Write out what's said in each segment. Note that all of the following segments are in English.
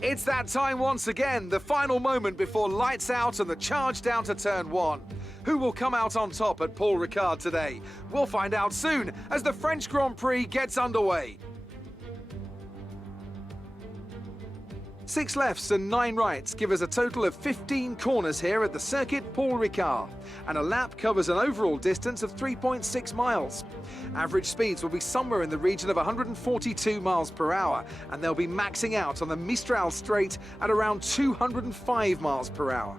It's that time once again, the final moment before lights out and the charge down to turn 1. Who will come out on top at Paul Ricard today? We'll find out soon as the French Grand Prix gets underway. 6 lefts and 9 rights give us a total of 15 corners here at the circuit Paul Ricard, and a lap covers an overall distance of 3.6 miles. Average speeds will be somewhere in the region of 142 miles per hour, and they'll be maxing out on the Mistral straight at around 205 miles per hour.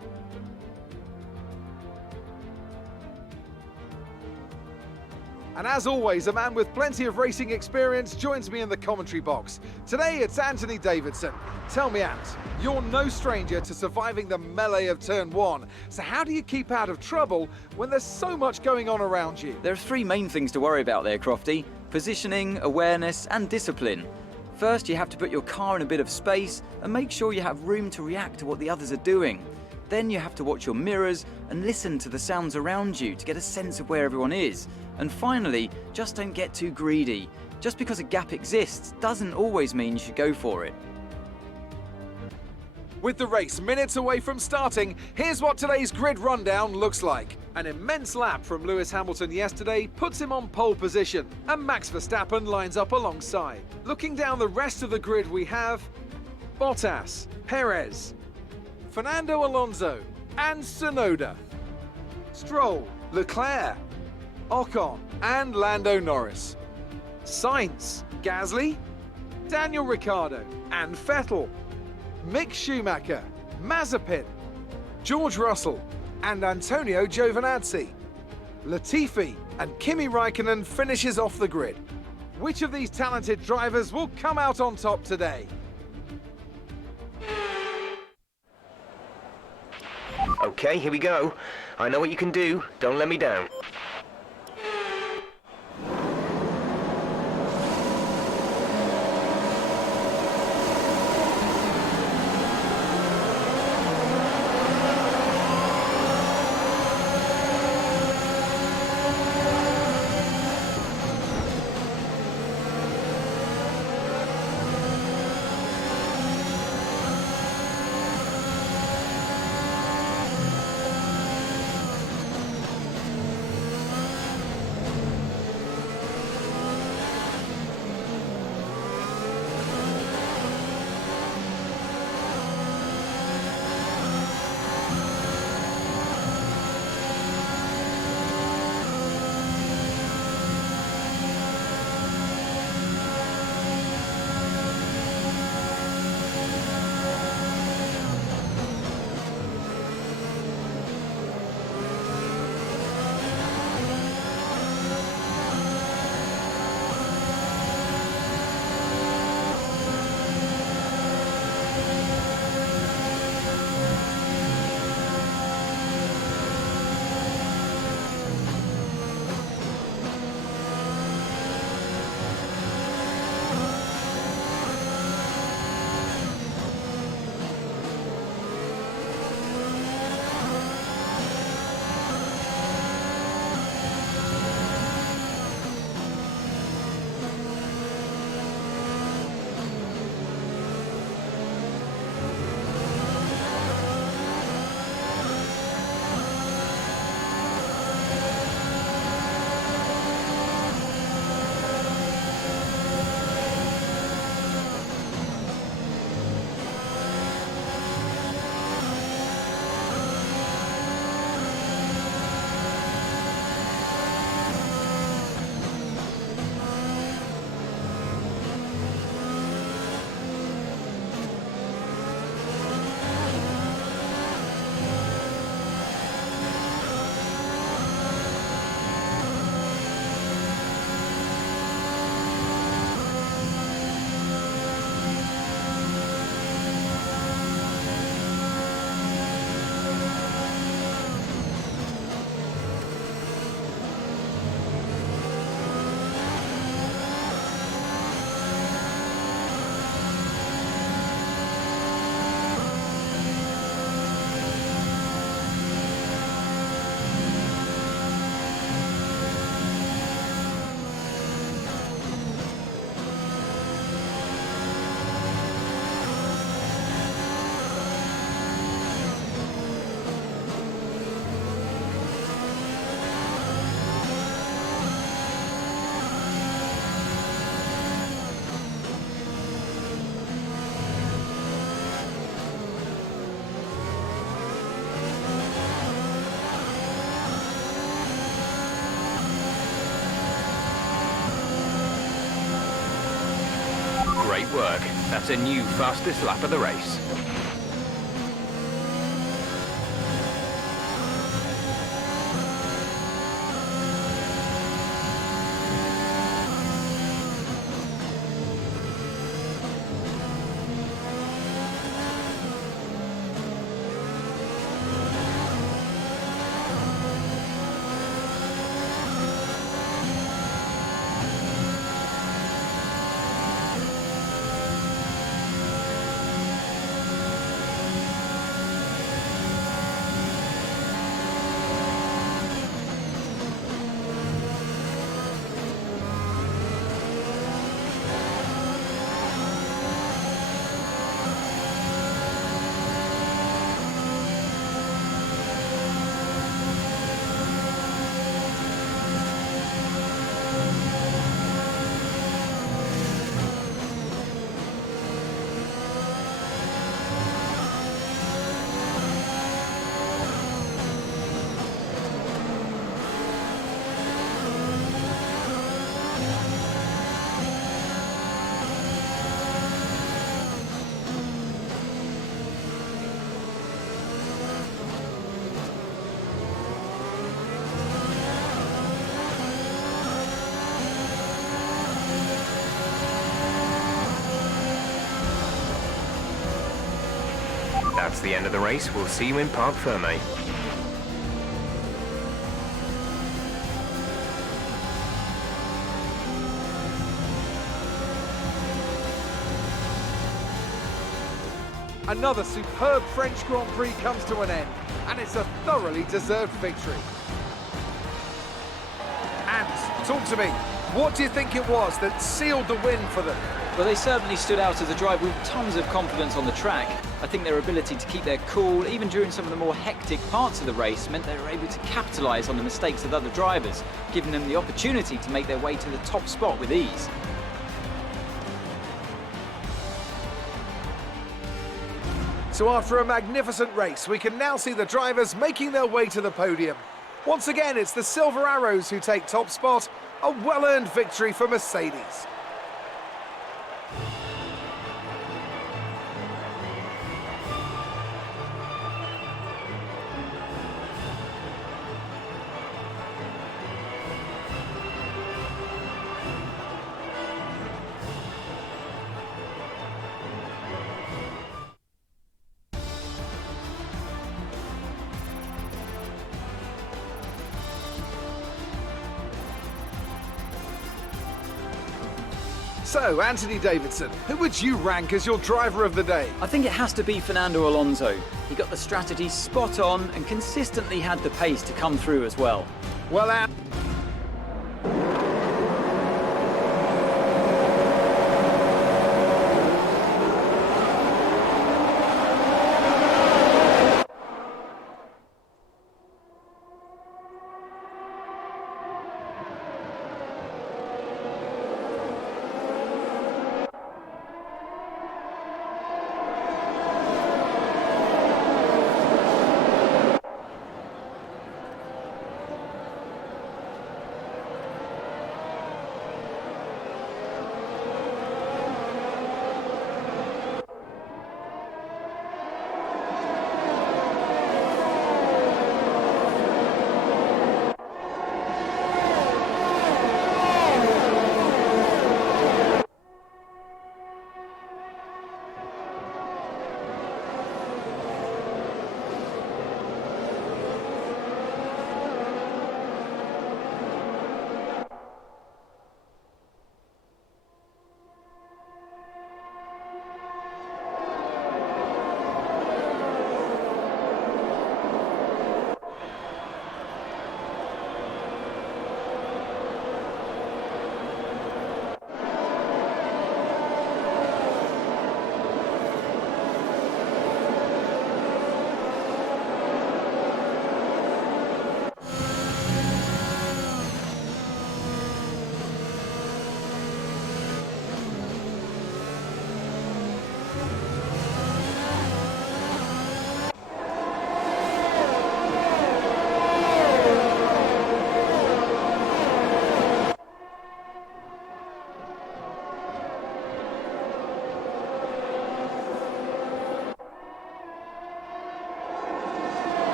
And as always, a man with plenty of racing experience joins me in the commentary box. Today it's Anthony Davidson. Tell me, Ant, you're no stranger to surviving the melee of turn 1. So how do you keep out of trouble when there's so much going on around you? There are 3 main things to worry about there, Crofty. Positioning, awareness and discipline. First, you have to put your car in a bit of space and make sure you have room to react to what the others are doing. Then you have to watch your mirrors and listen to the sounds around you to get a sense of where everyone is. And finally, just don't get too greedy. Just because a gap exists doesn't always mean you should go for it. With the race minutes away from starting, here's what today's grid rundown looks like. An immense lap from Lewis Hamilton yesterday puts him on pole position, and Max Verstappen lines up alongside. Looking down the rest of the grid, we have Bottas, Perez, Fernando Alonso and Tsunoda, Stroll, Leclerc, Ocon and Lando Norris, Sainz, Gasly, Daniel Ricciardo and Vettel, Mick Schumacher, Mazepin, George Russell and Antonio Giovinazzi, Latifi and Kimi Raikkonen finishes off the grid. Which of these talented drivers will come out on top today? Okay, here we go. I know what you can do. Don't let me down. Great work. That's a new fastest lap of the race. That's the end of the race. We'll see you in Parc Fermé. Another superb French Grand Prix comes to an end, and it's a thoroughly deserved victory. And talk to me, what do you think it was that sealed the win for them? Well, they certainly stood out as a driver with tons of confidence on the track. I think their ability to keep their cool, even during some of the more hectic parts of the race, meant they were able to capitalise on the mistakes of other drivers, giving them the opportunity to make their way to the top spot with ease. So after a magnificent race, we can now see the drivers making their way to the podium. Once again, it's the Silver Arrows who take top spot, a well-earned victory for Mercedes. So, Anthony Davidson, who would you rank as your driver of the day? I think it has to be Fernando Alonso. He got the strategy spot on and consistently had the pace to come through as well. Well,